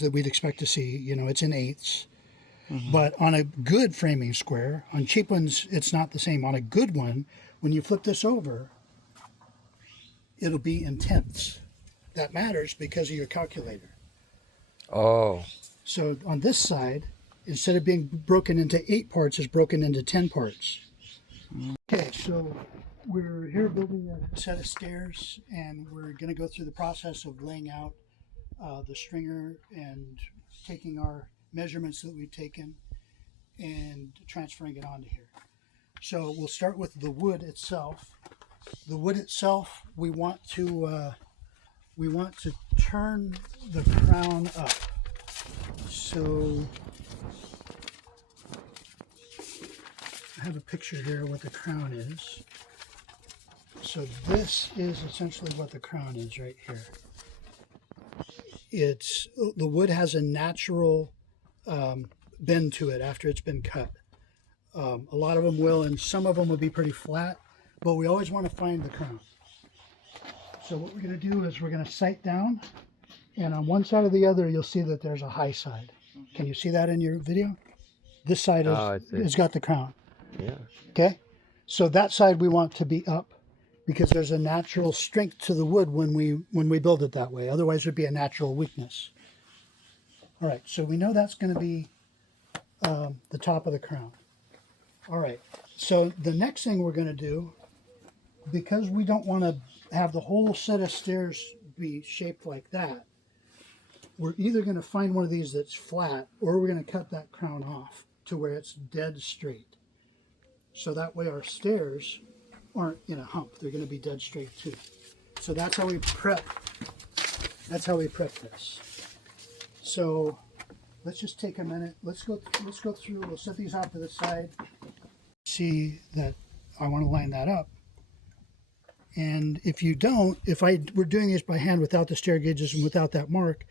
that we'd expect to see. You know, it's in eighths. But on a good framing square, on cheap ones, it's not the same. On a good one, when you flip this over, it'll be in tenths. That matters because of your calculator. Oh. So on this side, instead of being broken into 8 parts, it's broken into 10 parts. Okay, so we're here building a set of stairs, and we're going to go through the process of laying out the stringer and taking our measurements that we've taken and transferring it onto here. So we'll start with the wood itself. The wood itself, we want to turn the crown up. So I have a picture here of what the crown is. So this is essentially what the crown is right here. It's the wood has a natural bend to it after it's been cut. A lot of them will, and some of them will be pretty flat, but we always want to find the crown. So what we're going to do is we're going to sight down, and on one side or the other, you'll see that there's a high side. Can you see that in your video? This side has got the crown. Yeah. Okay, so that side we want to be up because there's a natural strength to the wood when we build it that way. Otherwise, there'd be a natural weakness. All right, so we know that's going to be the top of the crown. All right, so the next thing we're going to do, because we don't want to have the whole set of stairs be shaped like that, we're either going to find one of these that's flat, or we're going to cut that crown off to where it's dead straight. So that way our stairs aren't in a hump. They're going to be dead straight too. So that's how we prep. That's how we prep this. So let's just take a minute. Let's go through. We'll set these off to the side. See that I want to line that up. And if you don't, if I were doing this by hand without the stair gauges and without that mark,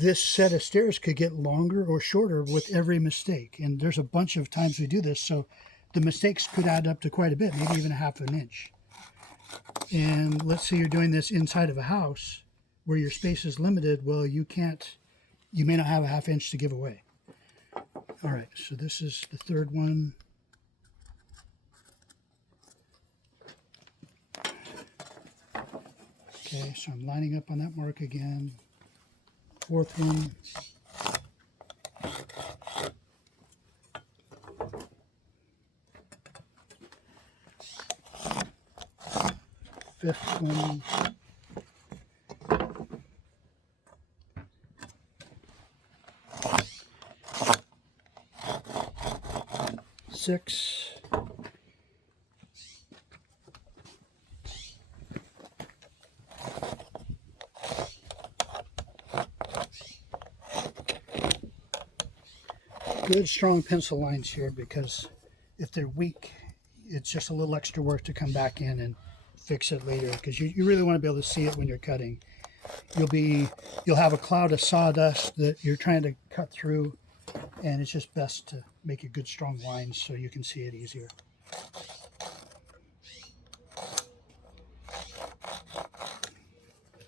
this set of stairs could get longer or shorter with every mistake. And there's a bunch of times we do this, so the mistakes could add up to quite a bit, maybe even a half an inch. And let's say you're doing this inside of a house where your space is limited. Well, you may not have a half inch to give away. All right, so this is the third one. Okay, so I'm lining up on that mark again. Fourth one. Fifth one. Six. Good strong pencil lines here, because if they're weak, it's just a little extra work to come back in and fix it later, because you really want to be able to see it when you're cutting. You'll have a cloud of sawdust that you're trying to cut through, and it's just best to make a good strong lines so you can see it easier.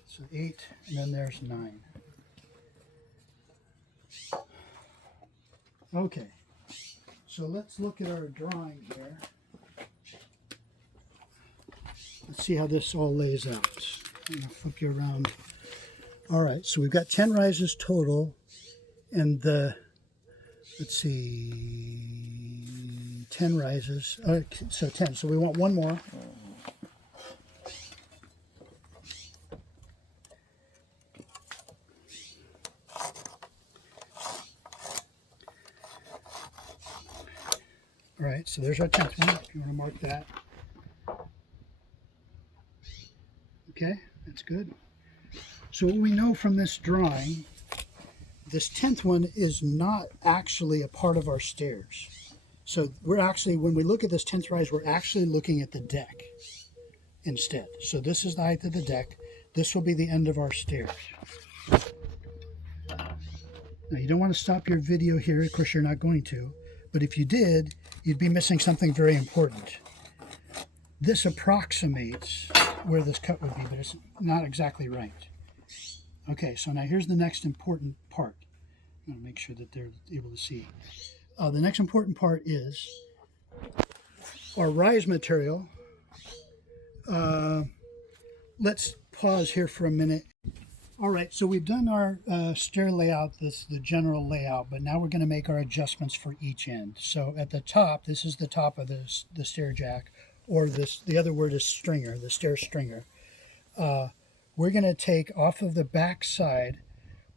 So 8, and then there's 9. Okay, so let's look at our drawing here. Let's see how this all lays out. I'm going to flip you around. All right, so we've got 10 rises total, and let's see, 10 rises. So 10, so we want one more. All right, so there's our 10th one, if you want to mark that. Okay, that's good. So what we know from this drawing, this 10th one is not actually a part of our stairs. So we're actually, when we look at this 10th rise, we're actually looking at the deck instead. So this is the height of the deck. This will be the end of our stairs. Now you don't want to stop your video here. Of course, you're not going to. But if you did, you'd be missing something very important. This approximates where this cut would be, but it's not exactly right. Okay, so now here's the next important part. I'm going to make sure that they're able to see. The next important part is our rise material. Let's pause here for a minute. All right, so we've done our stair layout, the general layout, but now we're going to make our adjustments for each end. So at the top, this is the top of the stair jack, or the other word is stringer, the stair stringer. We're going to take off of the back side,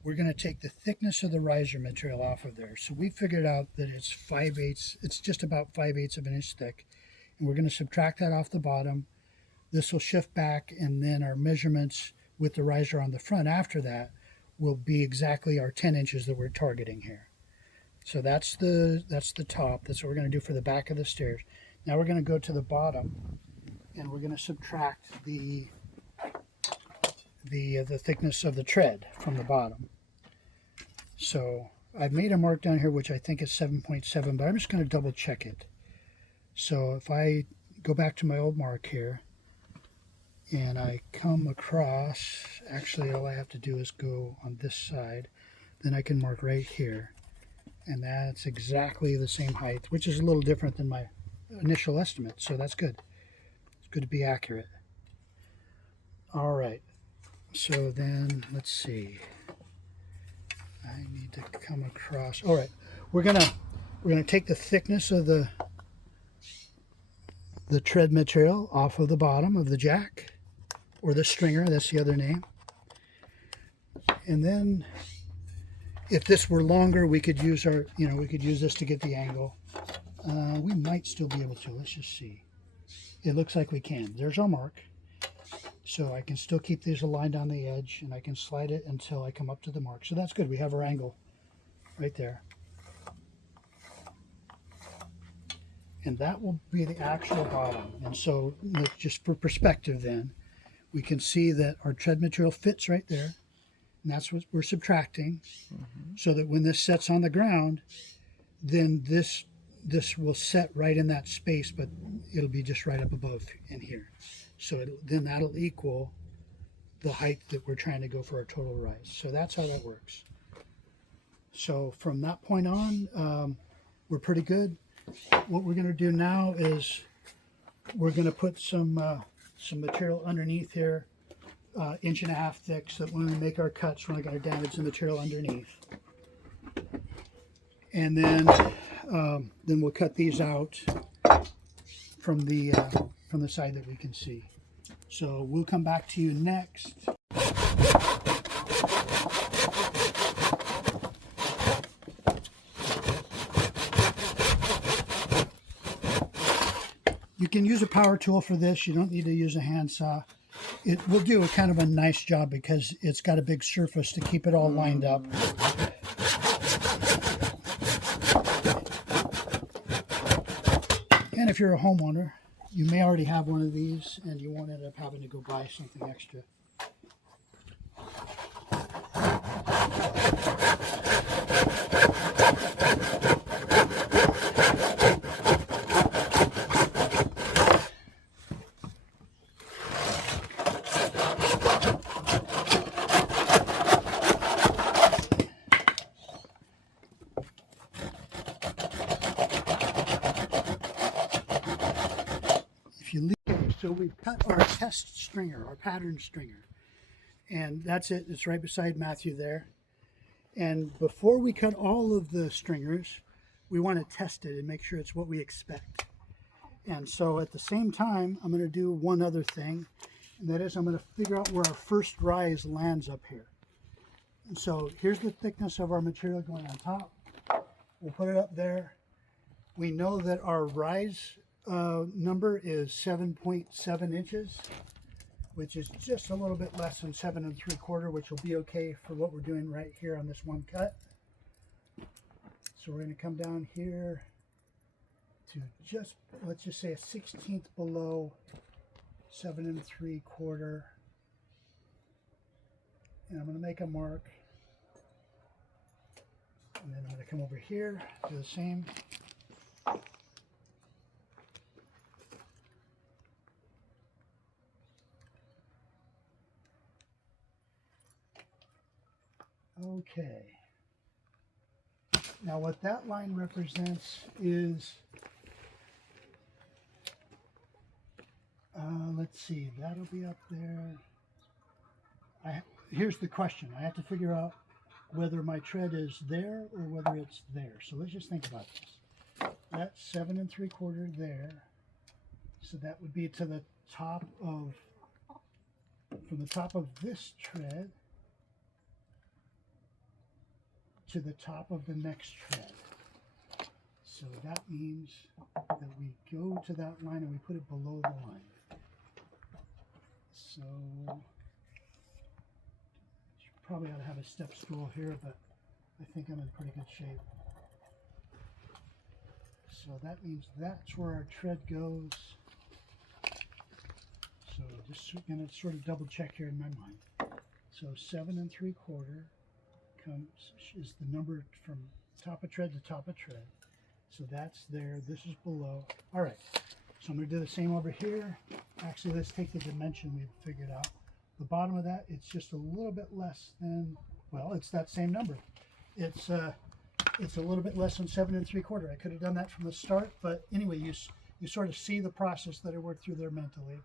we're going to take the thickness of the riser material off of there. So we figured out that it's 5/8, it's just about 5/8 of an inch thick. And we're going to subtract that off the bottom. This will shift back, and then our measurements with the riser on the front after that will be exactly our 10 inches that we're targeting here. So that's the top. That's what we're going to do for the back of the stairs. Now we're going to go to the bottom, and we're going to subtract the thickness of the tread from the bottom. So I've made a mark down here which I think is 7.7, but I'm just going to double check it. So if I go back to my old mark here and I come across, actually all I have to do is go on this side, then I can mark right here, and that's exactly the same height, which is a little different than my initial estimate, so that's good. It's good to be accurate. All right, so then let's see, I need to come across. All right, we're gonna take the thickness of the tread material off of the bottom of the jack, or the stringer, that's the other name. And then if this were longer, we could use our, we could use this to get the angle. We might still be able to. Let's just see. It looks like we can. There's our mark. So I can still keep these aligned on the edge, and I can slide it until I come up to the mark. So that's good. We have our angle right there. And that will be the actual bottom. And so just for perspective then, we can see that our tread material fits right there. And that's what we're subtracting. So that when this sets on the ground, then this will set right in that space, but it'll be just right up above in here. So then that'll equal the height that we're trying to go for our total rise. So that's how that works. So from that point on, we're pretty good. What we're going to do now is we're going to put some material underneath here, 1.5 inches thick, so that when we make our cuts, we're not going to damage the material underneath. And then we'll cut these out from the side that we can see. So we'll come back to you next. You can use a power tool for this. You don't need to use a handsaw. It will do a kind of a nice job because it's got a big surface to keep it all lined up. And if you're a homeowner, you may already have one of these and you won't end up having to go buy something extra. So we've cut our test stringer, our pattern stringer, and that's it. It's right beside Matthew there. And before we cut all of the stringers, we want to test it and make sure it's what we expect. And so at the same time, I'm going to do one other thing, and that is I'm going to figure out where our first rise lands up here. And so here's the thickness of our material going on top. We'll put it up there. We know that our rise number is 7.7 inches, which is just a little bit less than 7 3/4, which will be okay for what we're doing right here on this one cut. So we're going to come down here to just, let's just say, a 1/16 below 7 3/4, and I'm going to make a mark, and then I'm going to come over here, do the same. Now what that line represents is, let's see, that'll be up there. Here's the question. I have to figure out whether my tread is there or whether it's there. So let's just think about this. That's 7 3/4 there. So that would be to the top of, from the top of this tread to the top of the next tread. So that means that we go to that line and we put it below the line. So probably ought to have a step stool here, but I think I'm in pretty good shape. So that means that's where our tread goes. So just going to sort of double check here in my mind. So 7 3/4 is the number from top of tread to top of tread. So that's there. This is below. All right. So I'm going to do the same over here. Actually, let's take the dimension we've figured out. The bottom of that, it's just a little bit less than, well, it's that same number. It's a little bit less than 7 3/4. I could have done that from the start, but anyway, you sort of see the process that I worked through there mentally.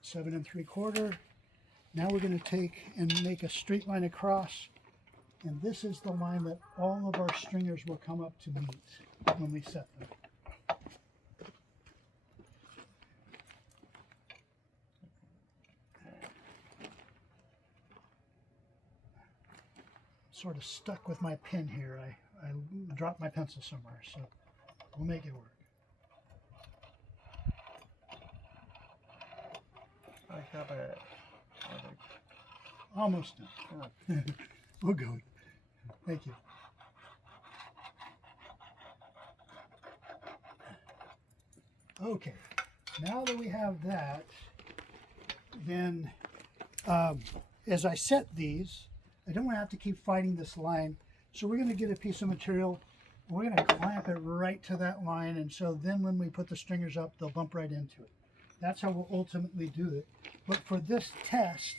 7 3/4. Now we're going to take and make a straight line across, and this is the line that all of our stringers will come up to meet when we set them. Sort of stuck with my pin here. I dropped my pencil somewhere, so we'll make it work. I have a Almost done. We'll go. Thank you. Okay, now that we have that, then as I set these, I don't want to have to keep fighting this line. So we're going to get a piece of material. We're going to clamp it right to that line. And so then when we put the stringers up, they'll bump right into it. That's how we'll ultimately do it. But for this test,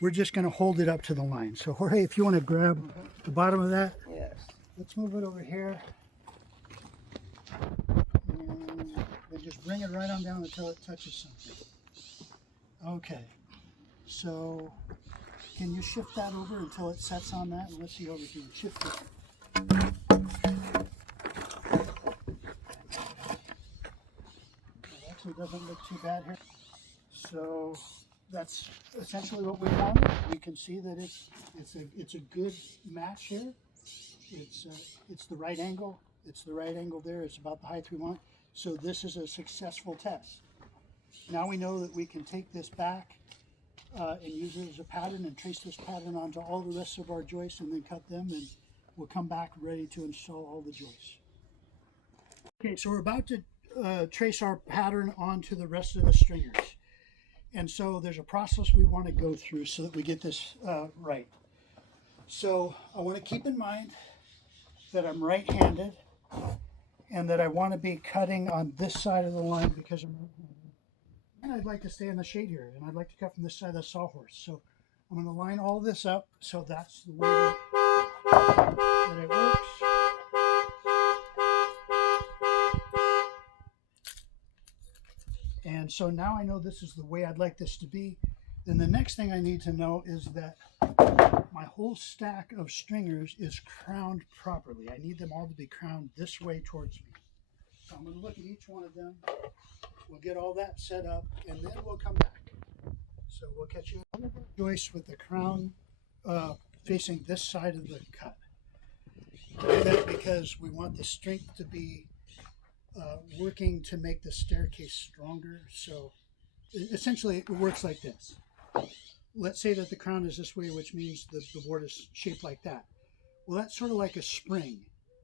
we're just going to hold it up to the line. So Jorge, if you want to grab the bottom of that. yes. Let's move it over here. And then just bring it right on down until it touches something. Okay. So can you shift that over until it sets on that? And let's see over here. Shift it. It actually doesn't look too bad here. So that's essentially what we wanted. We can see that it's a good match here. It's the right angle. It's the right angle there. It's about the height we want. So this is a successful test. Now we know that we can take this back and use it as a pattern and trace this pattern onto all the rest of our joists and then cut them, and we'll come back ready to install all the joists. Okay, so we're about to trace our pattern onto the rest of the stringers. And so there's a process we want to go through so that we get this right. So I want to keep in mind that I'm right-handed and that I want to be cutting on this side of the line because I'm right-handed. And I'd like to stay in the shade here, and I'd like to cut from this side of the sawhorse. So I'm going to line all this up so that's the way that it works. And so now I know this is the way I'd like this to be. Then the next thing I need to know is that my whole stack of stringers is crowned properly. I need them all to be crowned this way towards me. So I'm going to look at each one of them. We'll get all that set up, and then we'll come back. So we'll catch you on the joist with the crown facing this side of the cut. Do that because we want the strength to be working to make the staircase stronger. So essentially it works like this. Let's say that the crown is this way, which means the board is shaped like that. Well, that's sort of like a spring,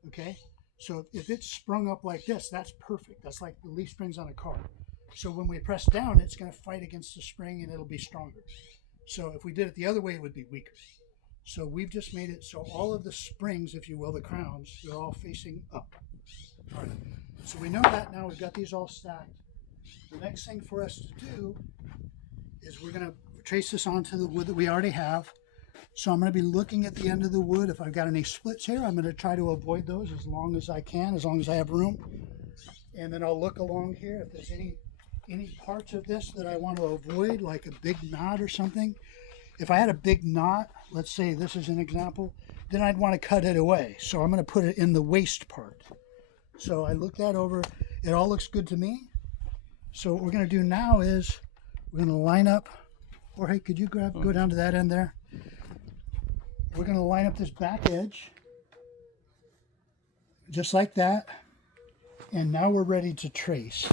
okay? So if it's sprung up like this, that's perfect. That's like the leaf springs on a car. So when we press down, it's going to fight against the spring and it'll be stronger. So if we did it the other way, it would be weaker. So we've just made it so all of the springs, if you will, the crowns, they're all facing up. All right. So we know that now. We've got these all stacked. The next thing for us to do is we're going to trace this onto the wood that we already have. So I'm going to be looking at the end of the wood. If I've got any splits here, I'm going to try to avoid those as long as I can, as long as I have room. And then I'll look along here if there's any parts of this that I want to avoid, like a big knot or something. If I had a big knot, let's say this is an example, then I'd want to cut it away. So I'm going to put it in the waste part. So I look that over. It all looks good to me. So what we're going to do now is we're going to line up. Jorge, could you go down to that end there? We're going to line up this back edge, just like that. And now we're ready to trace.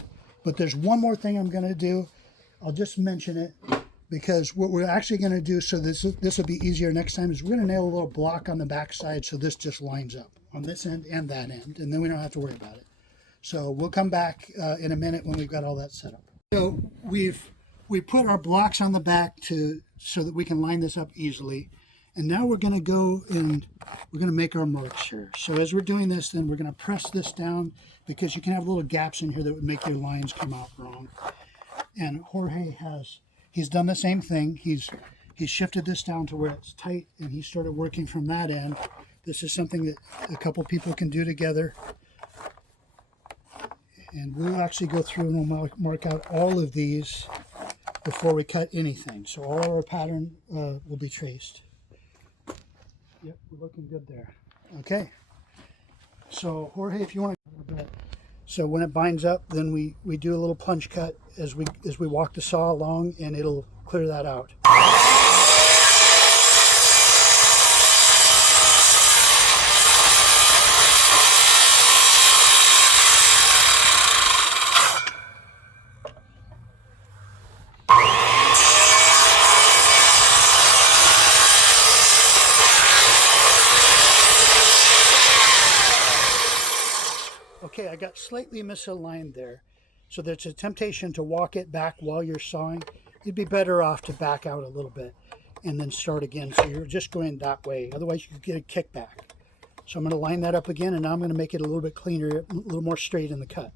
But there's one more thing I'm going to do. I'll just mention it because what we're actually going to do, so this will be easier next time, is we're going to nail a little block on the back side so this just lines up on this end and that end, and then we don't have to worry about it. So we'll come back in a minute when we've got all that set up. So we put our blocks on the back so that we can line this up easily. And now we're going to go and we're going to make our marks here. So as we're doing this, then we're going to press this down because you can have little gaps in here that would make your lines come out wrong. And Jorge he's done the same thing. He's shifted this down to where it's tight, and he started working from that end. This is something that a couple people can do together. And we'll actually go through and we'll mark out all of these before we cut anything. So all of our pattern will be traced. Yep, we're looking good there. Okay. So Jorge, if you want to, so when it binds up, then we do a little punch cut as we walk the saw along, and it'll clear that out. Okay, I got slightly misaligned there. So there's a temptation to walk it back while you're sawing. You'd be better off to back out a little bit and then start again. So you're just going that way. Otherwise you could get a kickback. So I'm going to line that up again, and now I'm going to make it a little bit cleaner, a little more straight in the cut.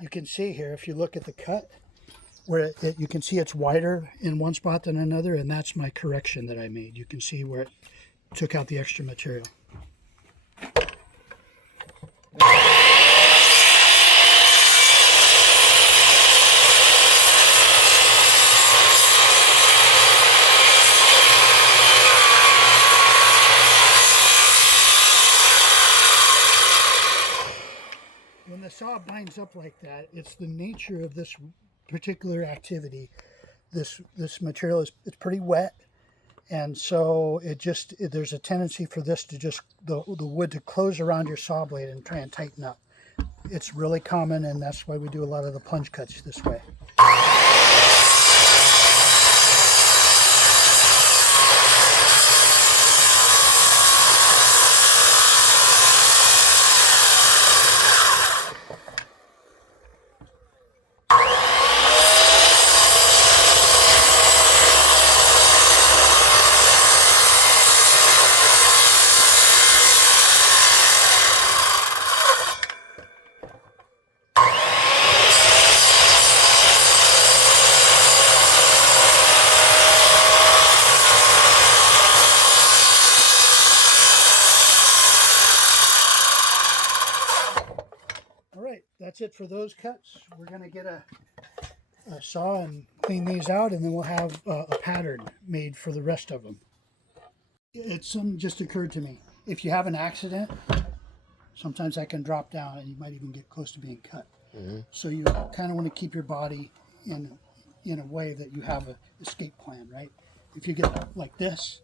You can see here, if you look at the cut, where you can see it's wider in one spot than another, and that's my correction that I made. You can see where it took out the extra material. When the saw binds up like that, it's the nature of this particular activity. This material it's pretty wet, and so there's a tendency for this to just the wood to close around your saw blade and try and tighten up. It's really common, and that's why we do a lot of the punch cuts this way. That's it for those cuts. We're going to get a saw and clean these out, and then we'll have a pattern made for the rest of them. Something just occurred to me. If you have an accident, sometimes that can drop down and you might even get close to being cut. Mm-hmm. So you kind of want to keep your body in a way that you have an escape plan, right? If you get like this,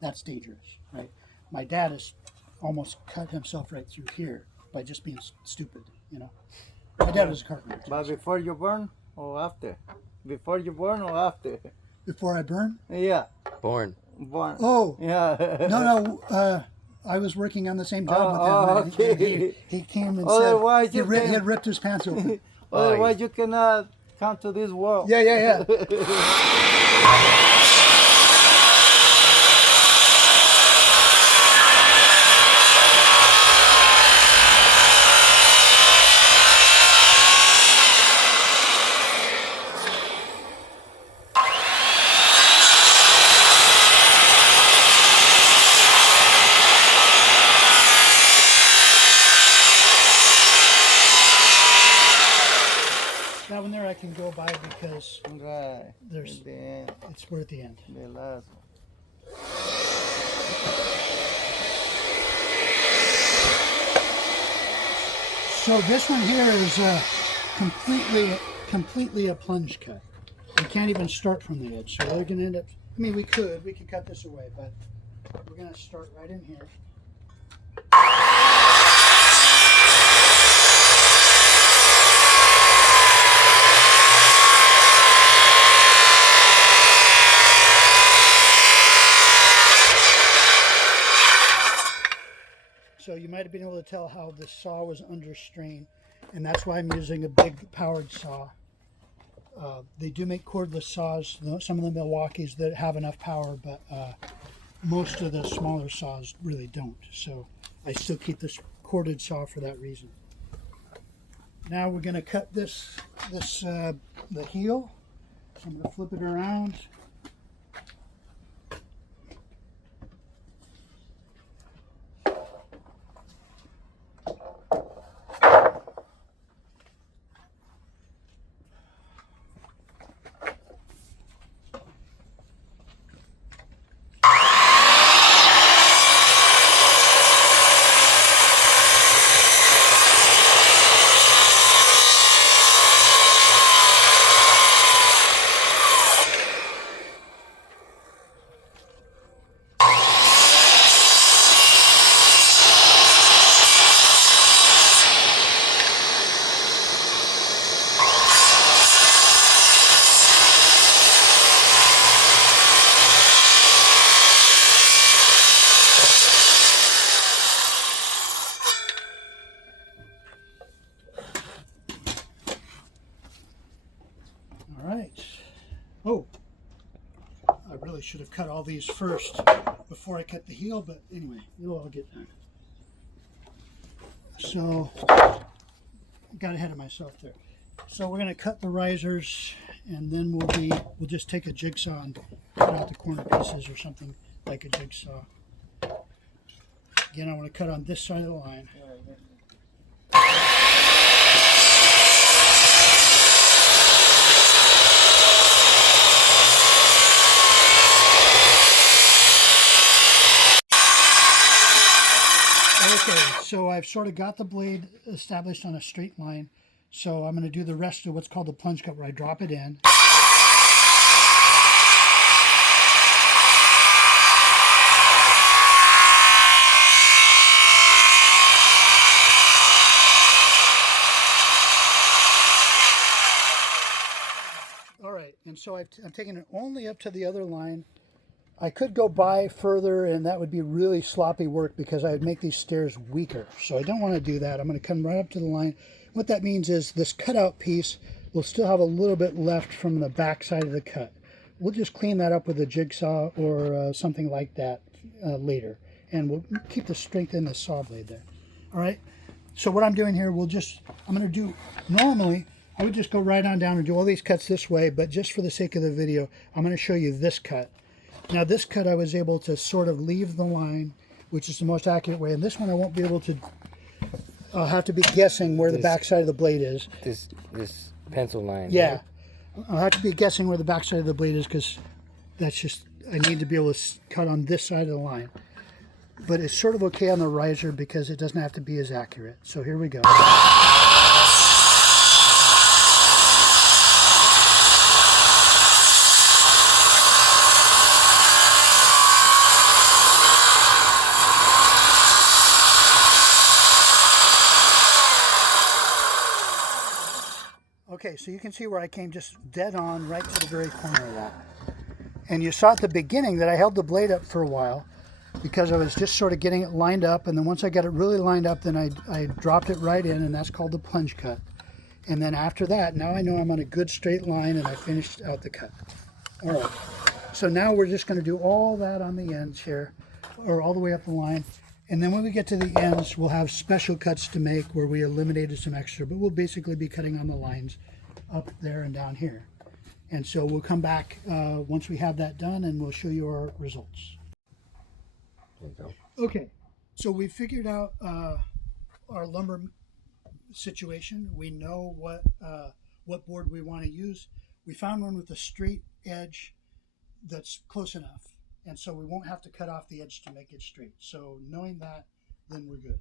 that's dangerous, right? My dad has almost cut himself right through here by just being stupid, you know. My dad was a carpenter. But before you burn or after? Before you burn or after? Before I burn? Yeah. Born. Burn. Oh. Yeah. No. I was working on the same job with him. Okay. He came and Otherwise said he had ripped his pants open. Otherwise you cannot come to this world. Yeah. go by because Right. There's- The end. we're at the end. The last one. So this one here is completely a plunge cut. We can't even start from the edge. So we're going to end up, I mean, we could cut this away, but we're going to start right in here. So you might have been able to tell how the saw was under strain, and that's why I'm using a big powered saw. They do make cordless saws, some of the Milwaukees that have enough power, but most of the smaller saws really don't. So I still keep this corded saw for that reason. Now we're going to cut the heel. So I'm going to flip it around. All right. Oh, I really should have cut all these first before I cut the heel, but anyway, it'll all get done. So, got ahead of myself there. So we're going to cut the risers, and then we'll just take a jigsaw and cut out the corner pieces or something like a jigsaw. Again, I want to cut on this side of the line. Okay, so I've sort of got the blade established on a straight line. So I'm going to do the rest of what's called the plunge cut, where I drop it in. All right, and so I'm taking it only up to the other line. I could go by further, and that would be really sloppy work because I would make these stairs weaker. So I don't want to do that. I'm going to come right up to the line. What that means is this cutout piece will still have a little bit left from the back side of the cut. We'll just clean that up with a jigsaw or something like that later. And we'll keep the strength in the saw blade there. All right. So what I'm doing here, I'm going to do, normally, I would just go right on down and do all these cuts this way, but just for the sake of the video, I'm going to show you this cut. Now this cut I was able to sort of leave the line, which is the most accurate way, and this one I won't be able to, I'll have to be guessing where the back side of the blade is. This pencil line. Yeah, I'll have to be guessing where the back side of the blade is because that's just, I need to be able to cut on this side of the line. But it's sort of okay on the riser because it doesn't have to be as accurate. So here we go. Okay, so you can see where I came just dead on right to the very corner of that. And you saw at the beginning that I held the blade up for a while because I was just sort of getting it lined up, and then once I got it really lined up, then I dropped it right in, and that's called the plunge cut. And then after that, now I know I'm on a good straight line, and I finished out the cut. All right, so now we're just going to do all that on the ends here, or all the way up the line. And then when we get to the ends, we'll have special cuts to make where we eliminated some extra, but we'll basically be cutting on the lines up there and down here. And so we'll come back once we have that done, and we'll show you our results. Okay, so we figured out our lumber situation. We know what board we want to use. We found one with a straight edge that's close enough, and so we won't have to cut off the edge to make it straight. So knowing that, then we're good.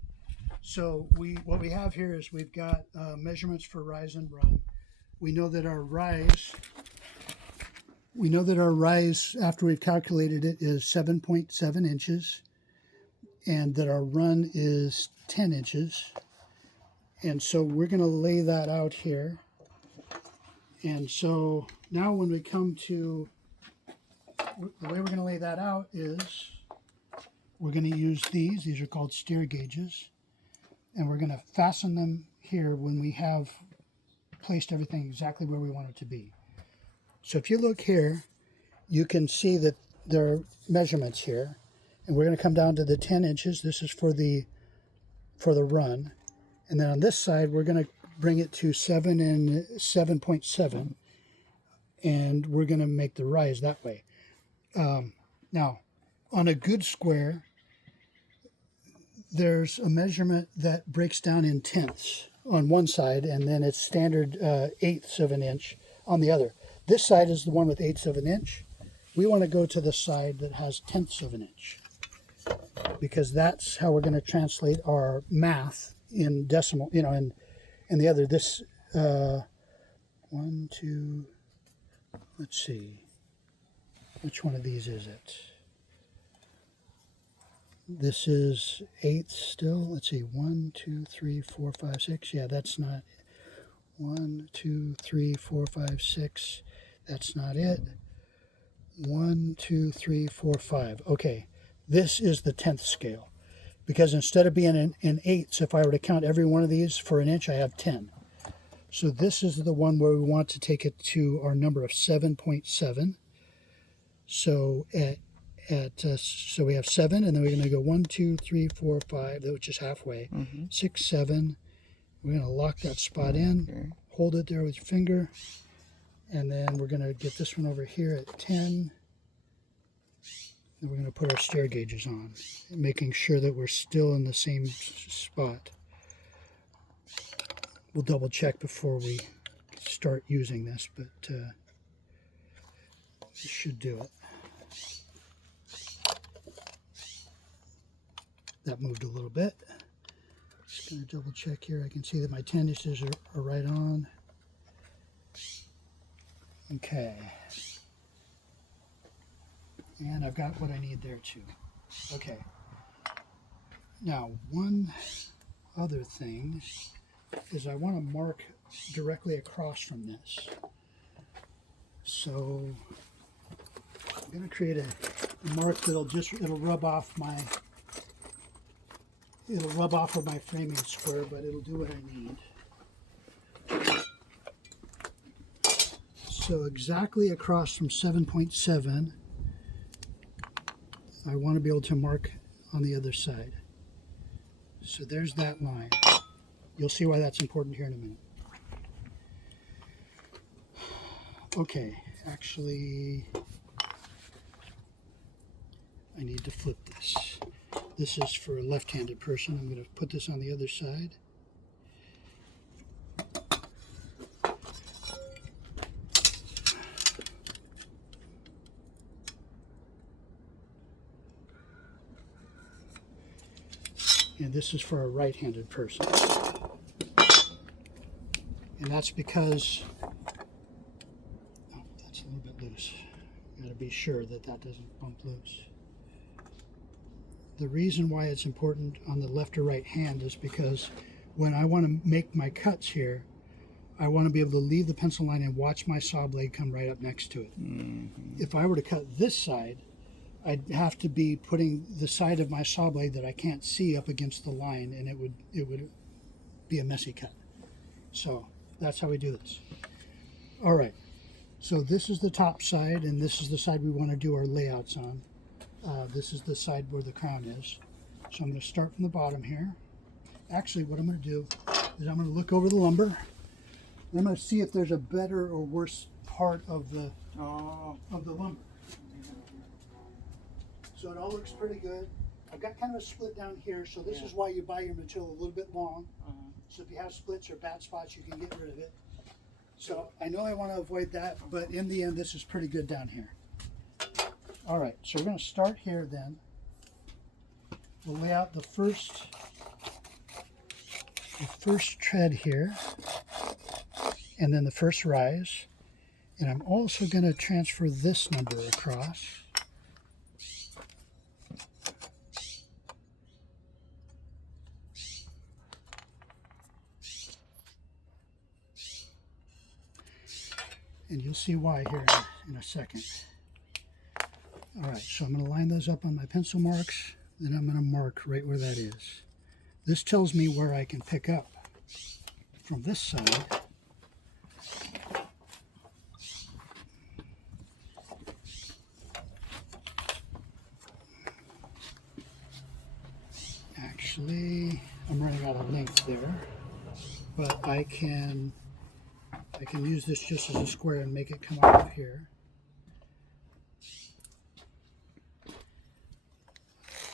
So what we have here is we've got measurements for rise and run. We know that our rise after we've calculated it is 7.7 inches, and that our run is 10 inches. And so we're going to lay that out here. And so now when we come to the way we're going to lay that out is we're going to use these are called stair gauges, and we're going to fasten them here when we have placed everything exactly where we want it to be. So if you look here, you can see that there are measurements here, and we're going to come down to the 10 inches. This is for the run, and then on this side we're going to bring it to 7 and 7.7, and we're going to make the rise that way. Now, on a good square, there's a measurement that breaks down in tenths on one side, and then it's standard eighths of an inch on the other. This side is the one with eighths of an inch. We want to go to the side that has tenths of an inch, because that's how we're going to translate our math in decimal, and the other, this, 1, 2, let's see, which one of these is it? This is eighths still. Let's see, 1, 2, 3, 4, 5, 6. Yeah, that's not 1, 2, 3, 4, 5, 6. That's not it. 1, 2, 3, 4, 5. Okay, this is the tenth scale, because instead of being in eighths, if I were to count every one of these for an inch, I have 10. So this is the one where we want to take it to our number of 7.7. So so we have 7, and then we're going to go 1, 2, 3, 4, 5, which is halfway. 6, 7. We're going to lock that spot in. Hold it there with your finger, and then we're going to get this one over here at 10. And we're going to put our stair gauges on, making sure that we're still in the same spot. We'll double check before we start using this, but this should do it. That moved a little bit. Just going to double check here. I can see that my 10 inches are right on. Okay. And I've got what I need there too. Okay. Now, one other thing is I want to mark directly across from this. So I'm going to create a mark that'll rub off of my framing square, but it'll do what I need. So exactly across from 7.7, I want to be able to mark on the other side. So there's that line. You'll see why that's important here in a minute. Okay, actually, I need to flip this. This is for a left-handed person. I'm going to put this on the other side. And this is for a right-handed person. And that's because, oh, that's a little bit loose. Got to be sure that that doesn't bump loose. The reason why it's important on the left or right hand is because when I want to make my cuts here, I want to be able to leave the pencil line and watch my saw blade come right up next to it. If I were to cut this side, I'd have to be putting the side of my saw blade that I can't see up against the line, and it would be a messy cut. So that's how we do this. All right, so this is the top side, and this is the side we want to do our layouts on. This is the side where the crown is. So I'm going to start from the bottom here. Actually, what I'm going to do is I'm going to look over the lumber, and I'm going to see if there's a better or worse part of the lumber. So it all looks pretty good. I've got kind of a split down here, so this is why you buy your material a little bit long. So if you have splits or bad spots, you can get rid of it. So I know I want to avoid that, but in the end, this is pretty good down here. All right, so we're going to start here then. We'll lay out the first tread here, and then the first rise. And I'm also going to transfer this number across. And you'll see why here in a second. All right, so I'm going to line those up on my pencil marks. Then I'm going to mark right where that is. This tells me where I can pick up from this side. Actually, I'm running out of length there, but I can use this just as a square and make it come out of here.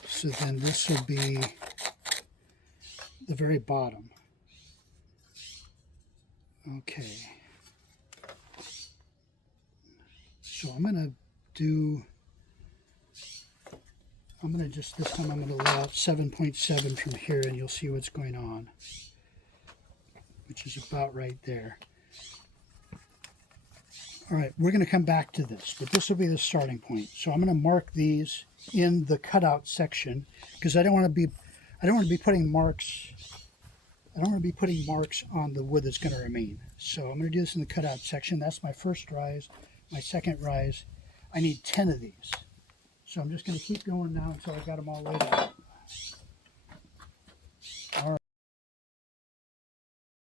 So then this will be the very bottom. Okay. So I'm going to just, this time I'm going to lay out 7.7 from here, and you'll see what's going on, which is about right there. All right, we're going to come back to this, but this will be the starting point. So I'm going to mark these in the cutout section because I don't want to be putting marks. I don't want to be putting marks on the wood that's going to remain. So I'm going to do this in the cutout section. That's my first rise, my second rise. I need 10 of these. So I'm just going to keep going now until I've got them all laid out.